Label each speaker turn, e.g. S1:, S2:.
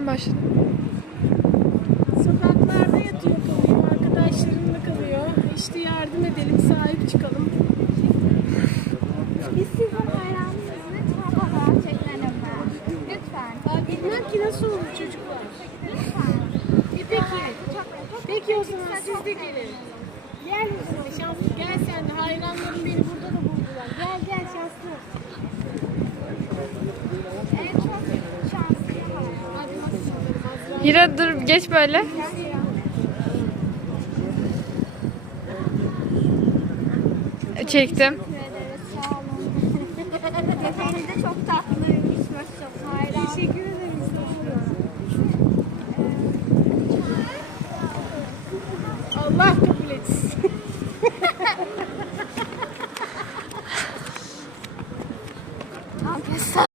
S1: Tamam başla.
S2: Sokaklarda yatıyor kalıyor, arkadaşlarımla kalıyor. İşte yardım edelim, sahip çıkalım.
S3: Biz sizin hayranınız lütfen fotoğraf çekilelim mi? Lütfen.
S2: Bilmem ki nasıl olur çocuklar.
S3: Lütfen.
S2: E peki. Peki o zaman siz de gelin. Gel yüzüme şanslı.
S1: Hira dur geç böyle. Çektim. Teşekkür ederim. Allah kabul etsin.